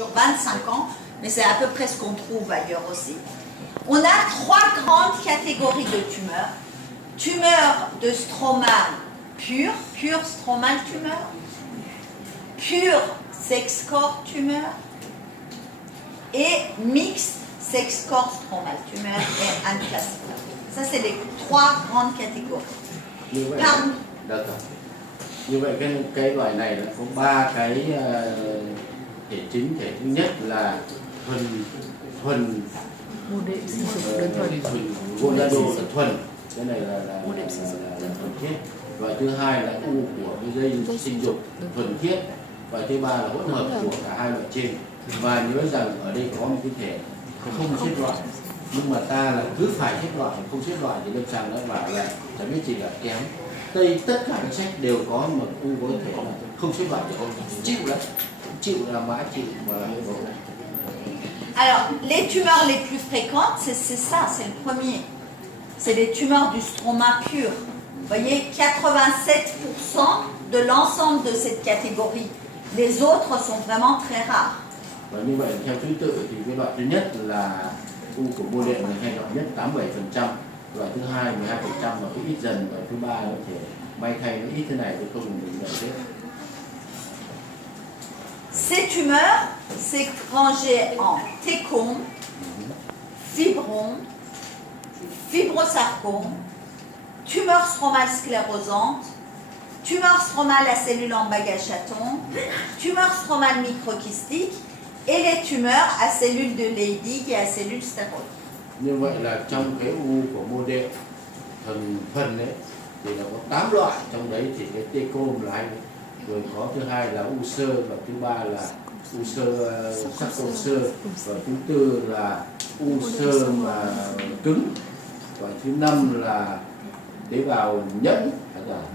sur 25 ans, mais c'est à peu près ce qu'on trouve ailleurs aussi. On a 3 grandes catégories de tumeurs. Tumeurs de stromale pure stromal tumeur, pure sex core tumeur et mixte sex core stromal tumeur et anclassique. Ça, c'est les 3 grandes catégories. Như vậy, như vậy cái loại này nó có 3 cái thể chính. Thể thứ nhất là thuần gonado là thuần, cái này là thuần thiết, và thứ hai là u của cái dây sinh dục thuần thiết, và thứ ba là hỗn hợp của cả hai loại trên. Và nhớ rằng ở đây có một cái thể không xếp loại, nhưng mà ta là cứ phải xếp loại, không xếp loại thì lâm sàng nó bảo là chả biết gì là kém. Đây tất cả các sách đều có một u có thể không xếp loại thì không chịu là mã chịu và Alors, les tumeurs les plus fréquentes, c'est ça, c'est le premier. C'est les tumeurs du stroma pur. Vous voyez, 87% de l'ensemble de cette catégorie. Les autres sont vraiment très rares. Và như vậy theo thứ tự thì cái loại thứ nhất là u của mô đệm là hay gặp nhất 87%, loại thứ hai 12% và cái ít dần, và thứ ba có thể may thay nó ít thế này chứ không mình nhận biết. Ces tumeurs s'écrangent en técom, fibrom, fibrosarcome, tumeur stromale sclérosante, tumeur stromale à cellules en bagage chaton, tumeur stromale microkystique et les tumeurs à cellules de Leydig et à cellules stéroïdes. Như vậy là trong cái u của mô đệm phần đấy thì là có 8 loại, trong đấy thì cái técom là anh, rồi có thứ hai là u xơ, và thứ ba là u xơ sarcome xơ, và thứ tư là u xơ mà cứng, và thứ năm là tế bào nhẫn,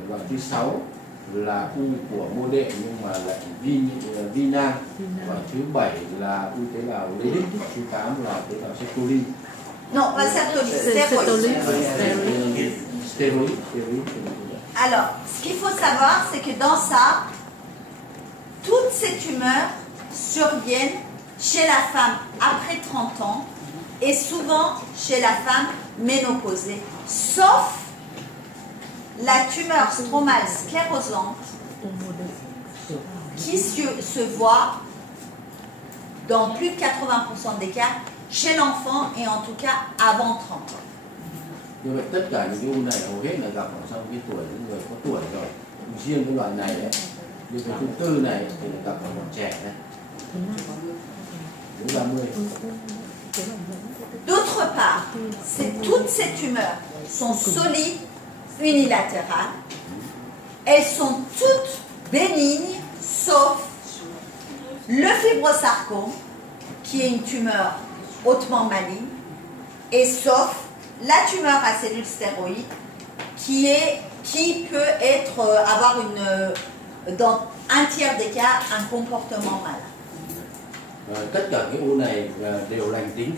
và thứ 6 là u của mô đệm nhưng mà lại vi nang, và thứ 7 là u tế bào Leydig, thứ 8 là tế bào Sertoli. Non, pas Sertoli, stéroïde. Alors, ce qu'il faut savoir, c'est que dans ça, toutes ces tumeurs surviennent chez la femme après 30 ans et souvent chez la femme ménopausée, sauf la tumeur stromale sclérosante qui se voit dans plus de 80% des cas chez l'enfant et en tout cas avant 30 ans. Như vậy tất cả những cái u này hầu hết là gặp ở trong cái tuổi những người có tuổi rồi. Riêng cái loại này đấy, như cái thứ tư này thì là gặp ở bọn trẻ đấy. Đến 30. D'autre part, toutes ces tumeurs sont solides, unilatérales. Elles sont toutes bénignes, sauf le fibrosarcome, qui est une tumeur hautement maligne, et sauf la tumeur à cellules stéroïdes, qui peut avoir dans un tiers des cas un comportement malade. Tất cả cái u này đều lành tính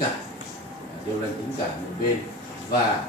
cả một bên, và